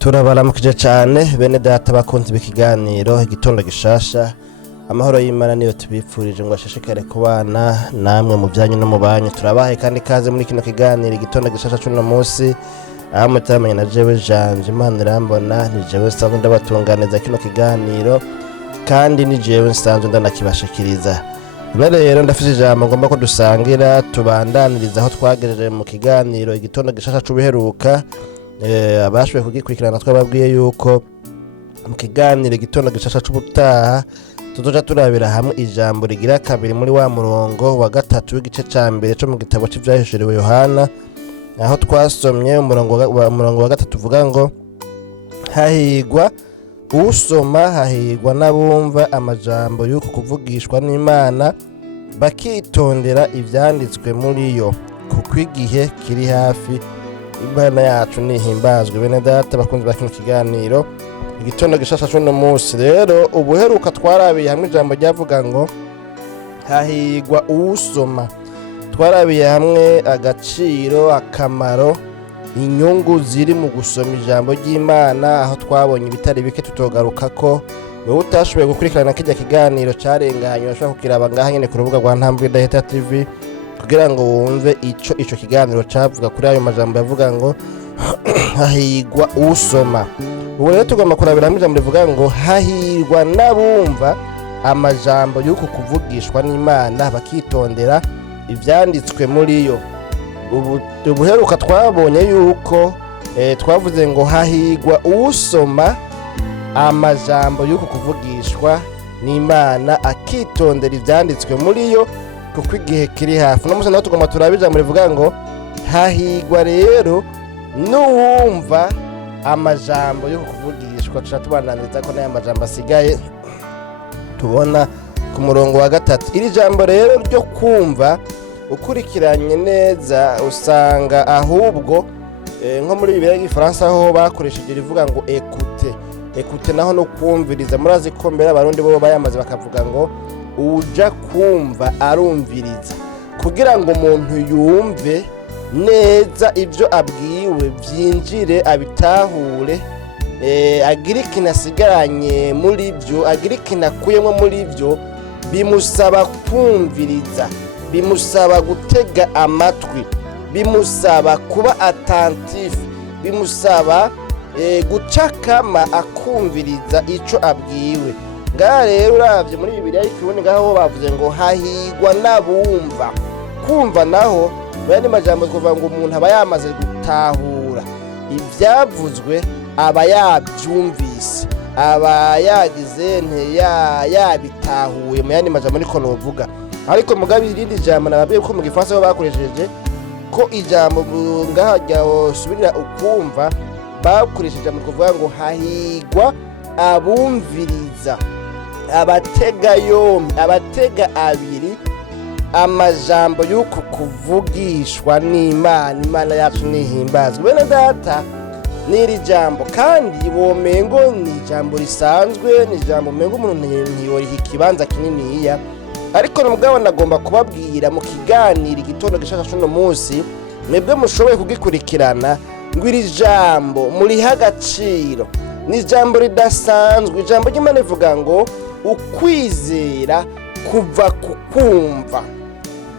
Turabaramukije cyane bene data bakunze ikiganiro igitondo gishasha. Amahoro y'Imana niyo tubipfurije ngo ashishikare kubana namwe mu byanyu no mu banyu. Turabahaye kandi kaze muri kino kiganiro igitondo gishasha cy'uno munsi. Aho mutamenya na jewe Janje Imana irambona, ni jewe nsanzwe ndabatunganiza kino kiganiro kandi ni jewe nsanzwe ndanakibashikiriza. Rero ndafise ijambo ngomba ko dusangira tubandaniriza aho twagejeje mu kiganiro igitondo gishasha c'ubuheruka. Abashwe kugikurikirana twababwiye yuko mu kiganiro igitondo gishasha c'ubutaha tuzoja turabira hamwe ijambo rigira kabiri muri wa murongo wa gatatu w'igice ca mbere cyo mu gitabo c'Ivyahishuriwe Yohana, aho twasomye umurongo wa gatatu uvuga ngo hahirwa usoma, hahirwa n'abumva amajambo y'uko kuvugishwa n'Imana bakitondera ivyanditswe muri yo, kuko igihe kiri hafi. Imana yacu nihimbazwe bene data bakunze bakino kiganiro igitondo gishasha c'uno munsi. Rero ubuheruka twarabiye hamwe ijambo ryavuga ngo hahirwa usoma. Twarabiye hamwe agaciro, akamaro, inyungu ziri mu gusoma ijambo ry'Imana, aho twabonye ibitari bike tutogaruka ko. Wewe utashoboye gukurikirana kijya kiganiro carenganye ushaka kukiraba ngaha nyene ku rubuga rwa Ntambwe Daheta TV kugira ngo wumve ico kiganiro cavuga kuri ayo majambo yavuga ngo hahirwa usoma. Ubu rero tugomba kurabira hamwe ijambo rivuga ngo hahirwa n'abumva amajambo y'uko kuvugishwa n'Imana bakitondera ivyanditswe muri yo. Ubuheruka twabonye yuko twavuze ngo hahirwa usoma amajambo y'uko kuvugishwa n'Imana akitondera ivyanditswe muri yo, kuko igihe kiri hafi. No musa naho tugomba turaba ijambo rivuga ngo hahirwa rero n'uwumva amajambo yo kuvugishwa. Tubananiza ko n'aya majambo asigaye tubona ku murongo wa gatatu. Iri jambo rero ryo kumva ukurikiranye neza usanga ahubwo nko muri Bibiliya y'Igifaransa aho bakoresheje rivuga ngo ekute naho no kumviriza. Murazi ko mbere abarundi bo bayamaze bakavuga ngo uja kumva arumviriza, kugira ngo umuntu yumve neza ibyo abwiwe byinjire abitahure, agira ikintu asigaranye muri byo, agira ikintu akuyemo muri byo. Bimusaba kumviriza, bimusaba gutega amatwi, bimusaba kuba attentif, bimusaba gucakama akumviriza ico abwiwe. Ngaha rero uravye muri Bibiliya y'Ikirundi ngaho bavuze ngo hahirwa n'abumva. Kumva naho bene majambo kuvuga ngo umuntu aba yamaze gutahura ivyavuzwe, aba yabyumvise, aba yagize yabitahuye. Mu yandi majambo niko novuga. Ariko mugabe irindi jambo nababwiye ko mu Gifaransa ho bakoresheje ko ijambo ngaha ryosubirira ukumva bakoresheje mu kuvuga ngo hahirwa abumviriza, abatega yombi, abatega abiri amajambo y'uko kuvugishwa n'Imana. Imana yacu nihimbazwe bene data. N'iri jambo kandi womengo ni ijambo risanzwe, ni ijambo mengo umuntu ntiyoriha ikibanza kininiya, ariko n'umugabo nagomba kubabwira mu kiganiro igitondo gishasha c'uno munsi mwebwe mushoboye kugikurikirana ngo iri jambo muriha agaciro. Ni ijambo ridasanzwe. Ijambo ry'Imana rivuga ngo ukwizera kuva ku kumva.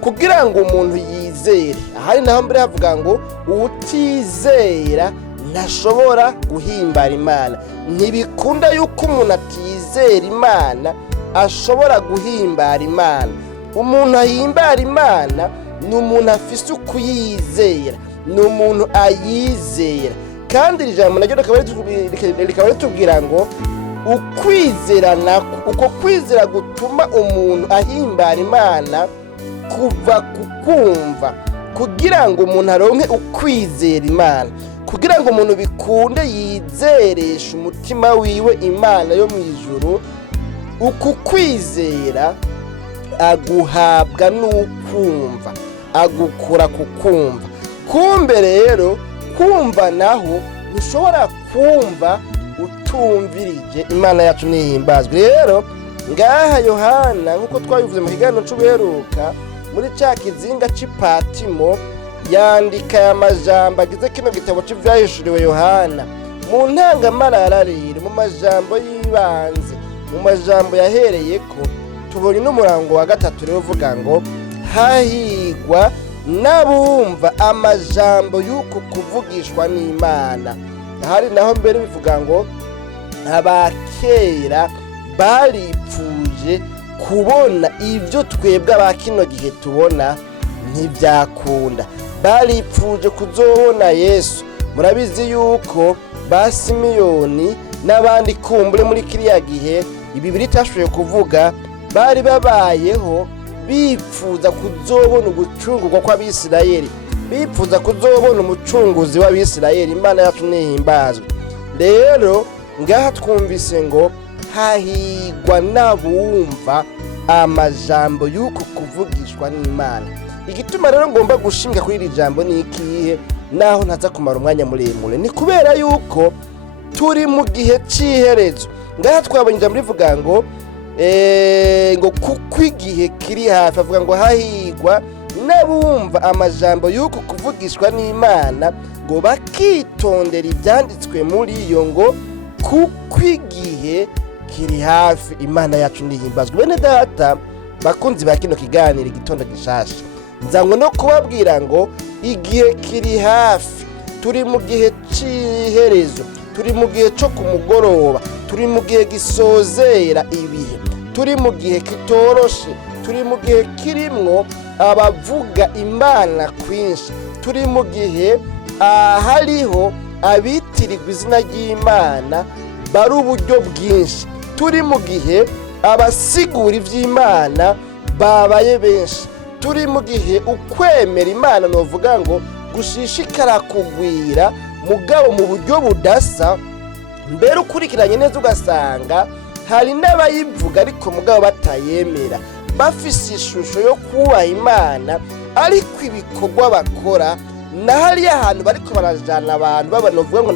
Kugira ngo umuntu yizere, ahari naho mbere havuga ngo utizera ntashobora guhimbara Imana. Ntibikunda yuko umuntu atizera Imana ashobora guhimbara Imana. Umuntu ahimbara Imana ni umuntu afise ukuyizera, ni umuntu ayizera. Kandi iri jambo naryo rikaba ritubwira ngo ukwizera nako, uko kwizera gutuma umuntu ahimbara Imana kuva ku kumva. Kugira ngo umuntu aronke ukwizera Imana, kugira ngo umuntu bikunde yizeresha umutima wiwe Imana yo mu ijuru, uku kwizera aguhabwa n'ukumva, agukura ku kumva. Kumbe rero kumva naho ntushobora kumva utumvirije. Imana yacu nihimbazwe. Rero ngaha Yohana nkuko twabivuze mu kiganiro c'ubuheruka muri cya kizinga c'Ipatimo yandika aya majambo agize kino gitabo c'Ivyahishuriwe Yohana mu ntangamarara rero mu majambo y'ibanze mu majambo yahereyeko tubonye n'umurango wa gatatu rero uvuga ngo hahirwa n'abumva amajambo y'uku kuvugishwa n'Imana. Hari naho mbere bivuga ngo abakera baripfuje kubona ibyo twebwe abakino gihe tubona ntibyakunda, baripfuje kuzobona Yesu. Murabizi yuko ba Simiyoni n'abandi kumbure muri kiriya gihe Bibiri itashoboye kuvuga bari babayeho bipfuza kuzobona ugucungurwa kw'Abisirayeli, bipfuza kuzobona umucunguzi w'Abisirayeli. Imana yacu nihimbazwe. Rero ngaha twumvise ngo hahirwa n'abumva amajambo y'uku kuvugishwa n'Imana. Igituma rero ngomba gushimika kuri iri jambo ni ikihe, naho ntaza kumara umwanya muremure, ni kubera yuko turi mu gihe cy'iherezo. Ngaha twabonye ijambo rivuga ngo kuko igihe kiri hafi, avuga ngo hahirwa n'abumva amajambo y'uku kuvugishwa n'Imana, ngo bakitondera ibyanditswe muri iyo, ngo kuko igihe kiri hafi. Imana yacu nihimbazwe. Bene data bakunzi ba kino kiganiro igitondo gishasha, nzanywe no kubabwira ngo igihe kiri hafi. Turi mu gihe cy'iherezo, turi mu gihe cyo ku mugoroba, turi mu gihe gisozera ibihe, turi mu gihe kitoroshe, turi mu gihe kirimwo abavuga Imana kwinshi, turi mu gihe hariho abitirirwa izina ry'Imana bari uburyo bwinshi, turi mu gihe abasigura iby'Imana babaye benshi, turi mu gihe ukwemera Imana novuga ngo gushishikara kugwira mugabo mu buryo budasa. Mbere ukurikiranye neza ugasanga hari n'abayivuga ariko mugabo batayemera, bafise ishusho yo kubaha Imana ariko ibikorwa bakora na hariya ahantu bariko barajana abantu babanovuga ngo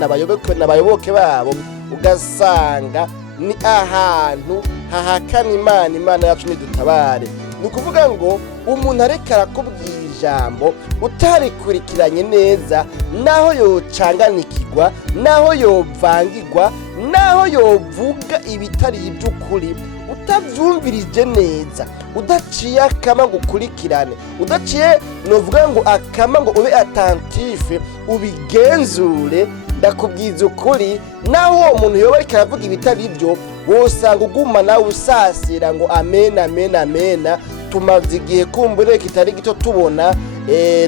n'abayoboke babo, ugasanga ni ahantu hahakana Imana. Imana yacu nidutabare. Ni ukuvuga ngo umuntu areka arakubwira ijambo utarikurikiranye neza, naho yocanganikirwa, naho yovangirwa, naho yovuga ibitari iby'ukuri, utabyumvirije neza, udaciye akama ngo ukurikirane, udaciye novuga ngo akama ngo ube attentif ubigenzure, ndakubwiza ukuri, naho uwo muntu yoba ariko aravuga ibitari byo, wosanga uguma nawe usasira ngo amen amen amen. Tumaze igihe kumbure kitari gito tubona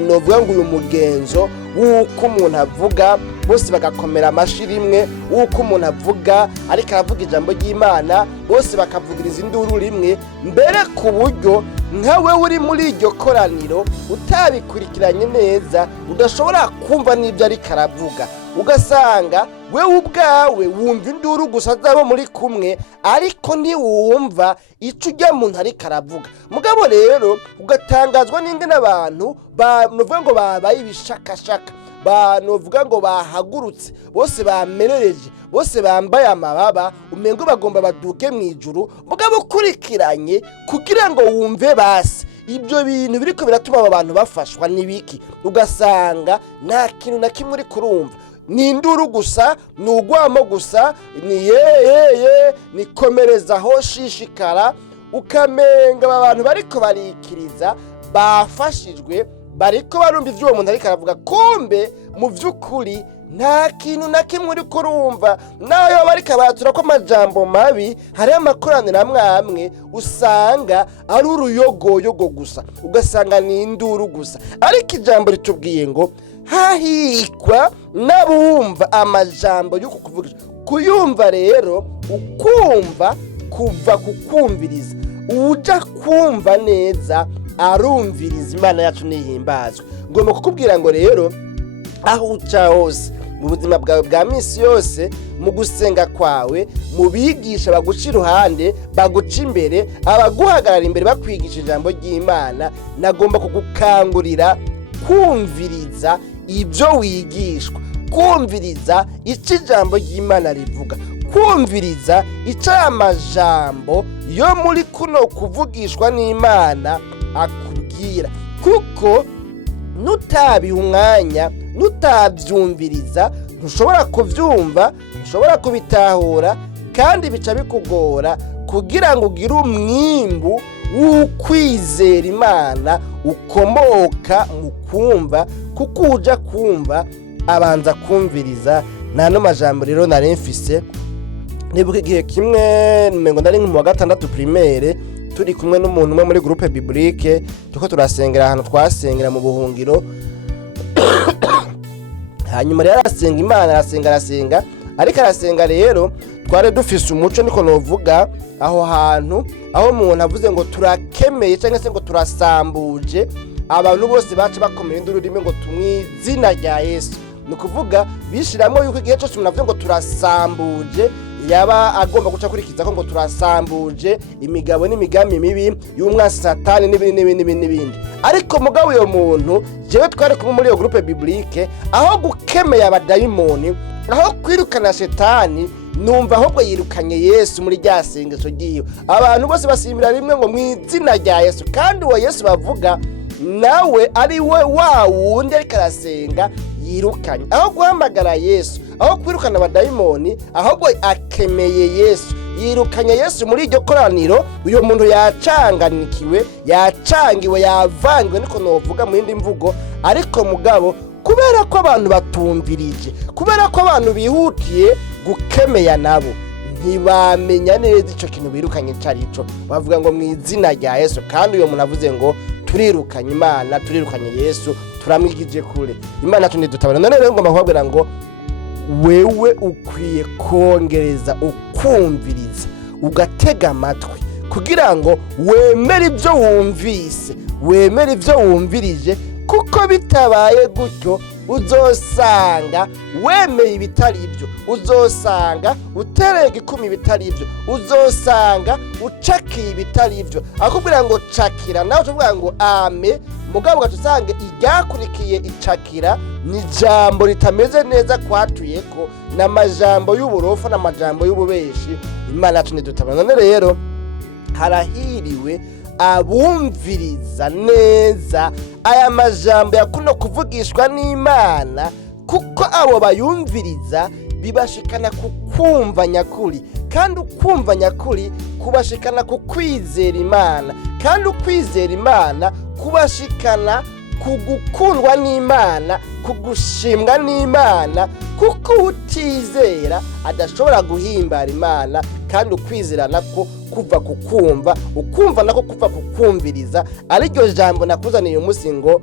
novuga ngo uyu mugenzo w'uko umuntu avuga bose bagakomera amashi rimwe, w'uko umuntu avuga ariko aravuga ijambo ry'Imana bose bakavugiriza induru rimwe, mbere ku buryo nkawe uri muri iryo koraniro utabikurikiranye neza udashobora kumva n'ibyo ariko aravuga, ugasanga wewe ubwawe wumva induru gusa zabo muri kumwe ariko ntiwumva icyo ujya muntu ariko aravuga. Mugabo rero ugatangazwa n'ingene abantu novuga ngo babaye ibishakashaka, novuga ngo bahagurutse bose bamerereje, bose bambaye amababa, umengo bagomba baduke mu ijuru. Mugabo ukurikiranye kugira ngo wumve basi ibyo bintu biriko biratuma aba bantu bafashwa n'ibiki, ugasanga nta kintu na kimwe uri kurumva, ni induru gusa, ni ugwamo gusa, ni yeyeye, ni komerezaho shishikara. Ukamenga aba bantu bariko barikiriza bafashijwe, bariko barumva ivyo uwo muntu ariko aravuga, kumbe mu vy'ukuri nta kintu na kimwe uri kurumva. Nawe yoba ariko abatura ko amajambo mabi, hari amakoraniro amwe amwe usanga ari uruyogoyogo gusa, ugasanga ni induru gusa. Ariko ijambo ritubwiye ngo hahirwa n'abumva amajambo y'uku kuvuga. Kuyumva rero ukumva kuva kukumviriza, uja kumva neza arumviriza. Imana yacu nihimbazwe. Ngomba kukubwira ngo rero aho uca hose mu buzima bwawe bwa misi yose, mu gusenga kwawe, mu bigisha baguca iruhande, baguca imbere, abaguhagarara imbere bakwigisha ijambo ry'Imana, nagomba kugukangurira kumviriza ibyo wigishwa, kumviriza icyo ijambo ry'Imana rivuga, kumviriza icyo amajambo yo muri kuno kuvugishwa n'Imana akubwira. Kuko nutabiha umwanya, nutabyumviriza, ntushobora kuvyumva, ntushobora kubitahura, kandi bica bikugora kugira ngo ugire umwimbu w'ukwizera Imana ukomoka mu kumva, kuko uja kumva abanza kumviriza. Nano majambo rero nari mfise, nibuka igihe kimwe mengo nari mu wa gatandatu primaire, turi kumwe n'umuntu umwe muri groupe biblique, tuko turasengera ahantu twasengera mu buhungiro. Hanyuma rero arasenga Imana, arasenga, ariko arasenga rero twari dufise umuco, niko novuga, aho hantu aho umuntu avuze ngo turakemeye cyangwa se ngo turasambuje, abantu bose baca bakomera induru rimwe ngo tumwizina rya Yesu. Nukuvuga bishiramwe yuko igihe cyose umuntu avuze ngo turasambuje yaba agomba guca kurikiza ko ngo turasambuje imigabo n'imigambi mibi y'umwasi Satani n'ibindi. Ariko mugabo uyo muntu jewe twari kumwe muri iyo groupe biblique, aho gukemeye abadayimoni, aho kwirukana Satani, numva ahubwo yirukanye Yesu muri rya sengesho giyo. Abantu bose basimbira rimwe ngo mwizina rya Yesu, kandi uwo Yesu bavuga nawe ari we wa wundi ariko arasenga yirukanye. Aho guhamagara Yesu, aho kwirukana abadayimoni, ahubwo akemeye Yesu, yirukanye Yesu muri iryo koraniro. Uyo muntu yacanganikiwe, yacangiwe, yavangiwe, niko novuga mu yindi mvugo. Ariko mugabo kubera ko abantu batumvirije, kubera ko abantu bihutiye gukemeya nabo, ntibamenya neza ico kintu birukanye carico. Bavuga ngo mwizina rya Yesu, kandi uyo muntu avuze ngo turirukanye Imana, turirukanye Yesu, turamwigije kure. Imana tundidutabara. None rero ngomba kubabwira ngo wewe ukwiye kongereza ukumviriza, ugatega amatwi, kugira ngo wemere ibyo wumvise, wemere ibyo wumvirije, kuko bitabaye gutyo uzosanga wemeye ibitari ibyo, uzosanga utereye igikumi ibitari ibyo, uzosanga ucakiye ibitari ibyo. Akubwira ngo cakira, nawe uvuga ngo ame, mugabo ugatusanga iryakurikiye icakira ni jambo ritameze neza kwatuyeko, n'amajambo y'uburofa n'amajambo y'ububeshi. Imana tundidutabara. None rero harahiriwe abumviriza neza aya majambo yakuno kuvugishwa n'Imana, kuko abo bayumviriza bibashikana kukumva nyakuri, kandi ukumva nyakuri kubashikana kukwizera Imana, kandi ukwizera Imana kubashikana kugukundwa n'Imana, kugushimwa n'Imana, kuko utizera adashobora guhimbara Imana, kandi ukwizera nako kuva kukumva, ukumva nako kuva kukumviriza. Ariryo jambo nakuzaniye umunsi ngo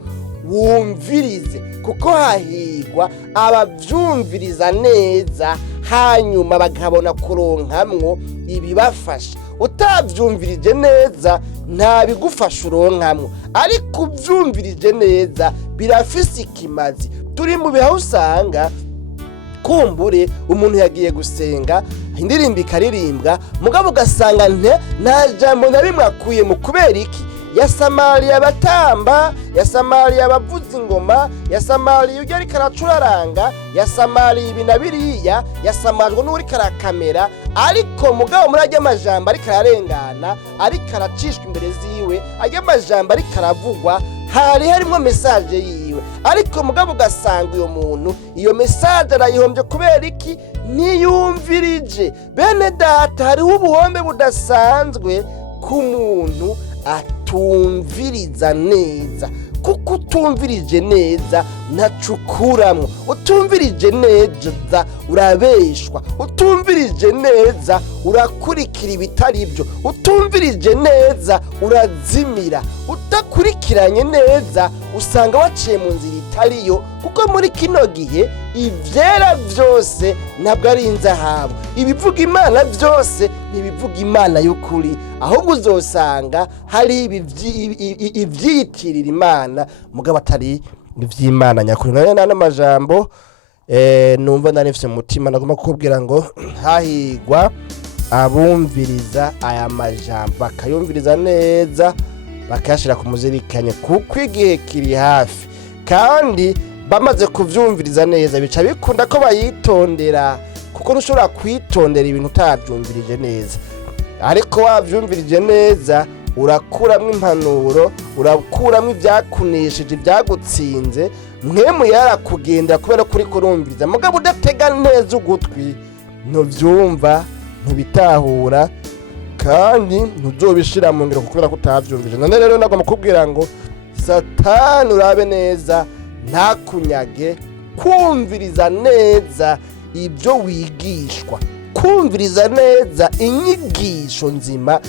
wumvirize, kuko hahirwa abavyumviriza neza, hanyuma bakabona kuronkamwo ibibafasha. Utavyumvirije neza nta bigufasha uronkamwo, ariko uvyumvirije neza birafise ikimazi. Turi mu bihe usanga kumbure umuntu yagiye gusenga, indirimbo ikaririmbwa, mugabo ugasanga nta jambo na rimwe akuyemo. Kubera iki? Yasamariye abatamba, yasamariye abavuza ingoma, yasamariye ujya ariko aracuraranga, yasamariye ibi na biriya, yasamajwe n'uri karakamera. Ariko mugabo muri ajya amajambo ariko ararengana, ariko aracishwa imbere ziwe, ajya amajambo ariko aravugwa, hari harimo message yiwe. Ariko mugabo ugasanga uyo muntu iyo message arayihombye. Kubera iki? Niyumvirije. Bene data, hariho ubuhombe budasanzwe ku muntu atumviriza neza, kuko utumvirije neza ntacukuramwo, utumvirije neza urabeshwa, utumvirije neza urakurikira ibitari ibyo, utumvirije neza urazimira, udakurikiranye neza usanga waciye mu nzira itariyo. Kuko muri kino gihe ivyera byose ntabwo ari inzahabu, ibivuga Imana byose ntibivuga Imana y'ukuri, ahubwo uzosanga hari ivyiyitirira Imana mugabo atari ivy'Imana nyakuri. None nane majambo numva nanifise mu mutima nagomba kukubwira ngo hahirwa abumviriza aya majambo, bakayumviriza neza, bakashira ku muzirikanye, kuko igihe kiri hafi. Kandi bamaze kuvyumviriza neza bica bikunda ko bayitondera, kuko nushobora kwitondera ibintu utavyumvirije neza. Ariko wavyumvirije neza urakuramwo impanuro, urakuramo ibyakunesheje ibyagutsinze mwemu yarakugenda kubera kuri kurumviriza mugabo udatega neza ugutwi ntubyumva ntibitahura kandi ntuzobishira mu ngiro kubera ko utavyumvije. None rero nagomba kubwira ngo Satani urabe neza ntakunyage kumviriza neza ibyo wigishwa, kumviriza neza inyigisho nzima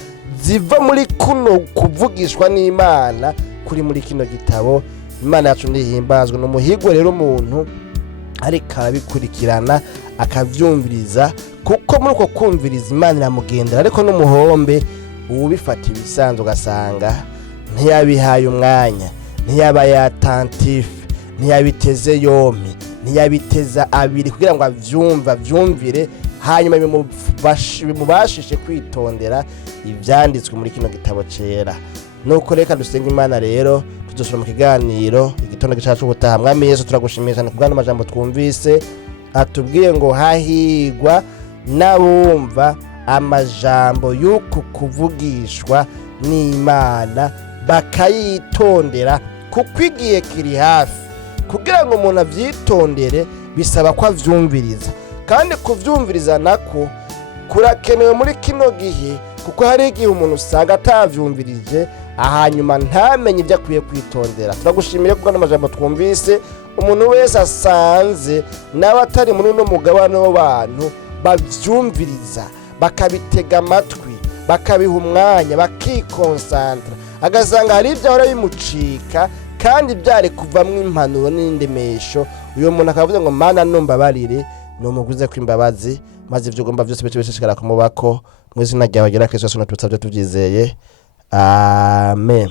ziva muri kuno kuvugishwa n'Imana kuri muri kino gitabo. Imana yacu ndihimbazwe. No muhigwe rero umuntu ariko arabikurikirana akavyumviriza, kuko muri uko kumviriza Imana iramugendera, ariko n'umuhombe ubifata ibisanzwe ugasanga ntiyabihaye umwanya, ntiyabaye attentif, ntiyabiteze yompi, ntiyabiteza abiri kugira ngo avyumvire hanyuma bimubashishe kwitondera ivyanditswe muri kino gitabo cera. Nuko reka dusenga Imana rero tuzosura mu kiganiro igitondo gicacu ubutaha. Mwami Yesu turagushimiye cyane kubwana amajambo twumvise atubwiye ngo hahirwa n'abumva amajambo y'uku kuvugishwa n'Imana bakayitondera, kuko igihe kiri hafi. Kugira ngo umuntu avyitondere bisaba ko avyumviriza, kandi kuvyumviriza nako kurakenewe muri kino gihe, kuko hari igihe umuntu usanga atavyumvirije ahanyuma ntamenye ibyo akwiye kwitondera. Turagushimire kubwana amajambo twumvise. Umuntu wese asanze nawe atari muri uno mugabane w'abantu bavyumviriza, bakabitega amatwi, bakabiha umwanya, bakikonsantra, agasanga hari ibyo ahora bimucika kandi byari kuvamwo impanuro n'indemesho. Uyo muntu akavuga ngo Mana numbabarire, numuguze kw'imbabazi, maze ivyo ugomba byose bice bishishikara kumubako. Mu izina ryawe gera Kristo Yesu natutsa byo tuvyizeye. Amen.